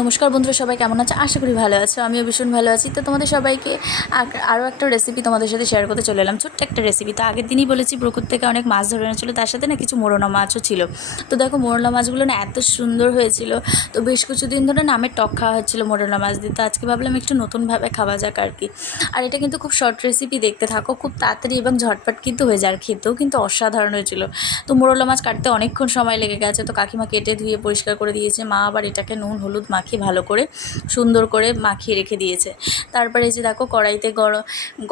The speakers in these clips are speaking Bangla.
নমস্কার বন্ধুরা, সবাই কেমন আছে? আশা করি ভালো আছো। আমিও ভীষণ ভালো আছি। তো তোমাদের সবাইকে আরও একটা রেসিপি তোমাদের সাথে শেয়ার করতে চলে এলাম, ছোট্ট একটা রেসিপি। তো আগের দিনই বলেছি পুকুর থেকে অনেক মাছ ধরে এনেছিলো, তার সাথে না কিছু মোরলা মাছও ছিল। তো দেখো মোরলা মাছগুলো না এত সুন্দর হয়েছিল। তো বেশ কিছুদিন ধরে না আমের টক খাওয়া হচ্ছিলো মোরলা মাছ দিয়ে। তো আজকে ভাবলাম একটু নতুনভাবে খাওয়া যাক আর কি। আর এটা কিন্তু খুব শর্ট রেসিপি, দেখতে থাকো, খুব তাড়াতাড়ি এবং ঝটপট কিন্তু হয়ে যায়। আর খেতেও কিন্তু অসাধারণ হয়েছিল। তো মোরলা মাছ কাটতে অনেকক্ষণ সময় লেগে গেছে। তো কাকিমা কেটে ধুয়ে পরিষ্কার করে দিয়েছে, মা আবার এটাকে নুন হলুদ মাখিয়ে ভালো করে সুন্দর করে মাখিয়ে রেখে দিয়েছে। তারপরে এই যে দেখো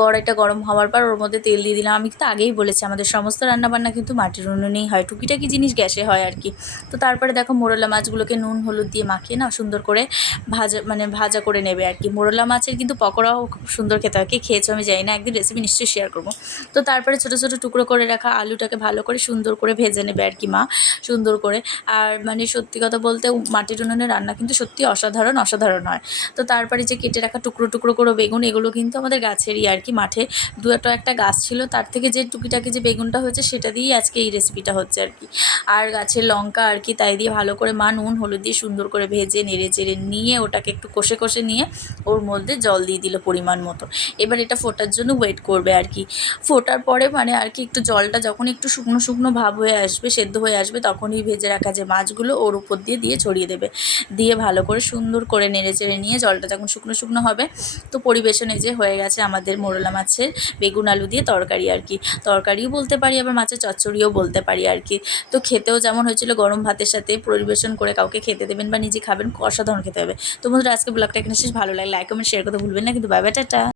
কড়াইটা গরম হওয়ার পর ওর মধ্যে তেল দিয়ে দিলাম। আমি কিন্তু আগেই বলেছি আমাদের সমস্ত রান্নাবান্না কিন্তু মাটির উনুনেই হয়, টুকিটাকি জিনিস গ্যাসে হয় আর কি। তো তারপরে দেখো মোরলা মাছগুলোকে নুন হলুদ দিয়ে মাখিয়ে না সুন্দর করে ভাজা করে নেবে আর কি। মোরলা মাছের কিন্তু পকোড়াও খুব সুন্দর খেতে হয়। কে খেয়েছো আমি জানি না, একদিন রেসিপি নিশ্চয়ই শেয়ার করবো। তো তারপরে ছোটো ছোটো টুকরো করে রাখা আলুটাকে ভালো করে সুন্দর করে ভেজে নেবে আর কি মা, সুন্দর করে। আর মানে সত্যি কথা বলতে মাটির উনুনে রান্না কিন্তু সত্যি অসাধারণ হয়। তো তারপরে যে কেটে রাখা টুকরো টুকরো করে বেগুন, এগুলো কিন্তু আমাদের গাছেরই আর কি, মাঠে একটা গাছ ছিল, তার থেকে যে টুকিটাকি যে বেগুনটা হয়েছে সেটা দিয়েই আজকে এই রেসিপিটা হচ্ছে আর কি। আর গাছের লঙ্কা আর কি, তাই দিয়ে ভালো করে মা নুন হলুদ দিয়ে সুন্দর করে ভেজে নেড়ে চেড়ে নিয়ে ওটাকে একটু কষে নিয়ে ওর মধ্যে জল দিয়ে দিল পরিমাণ মতো। এবার এটা ফোটার জন্য ওয়েট করবে আর কি। ফোটার পরে মানে আর কি একটু জলটা যখন একটু শুকনো শুকনো ভাব হয়ে আসবে, সেদ্ধ হয়ে আসবে, তখনই ভেজে রাখা যে মাছগুলো ওর উপর দিয়ে ছড়িয়ে দেবে। দিয়ে ভালো করে সুন্দর করে নেড়ে চেড়ে নিয়ে জলটা যখন শুকনো শুকনো হবে, তো পরিবেশনে যে হয়ে গেছে আমাদের মোরলা মাছের বেগুন আলু দিয়ে তরকারি আর কি। তরকারিও বলতে পারি, আবার মাছের চচ্চড়িও বলতে পারি আর কি। তো খেতেও যেমন হয়েছিল, গরম ভাতের সাথে পরিবেশন করে কাউকে খেতে দেবেন বা নিজে খাবেন, অসাধারণ খেতে হবে। তো বন্ধুরা, আজকে ব্লগটা এখানে শেষ। ভালো লাগে লাইক কমেন্ট শেয়ার করতে ভুলবেন না কিন্তু। Bye bye, tata.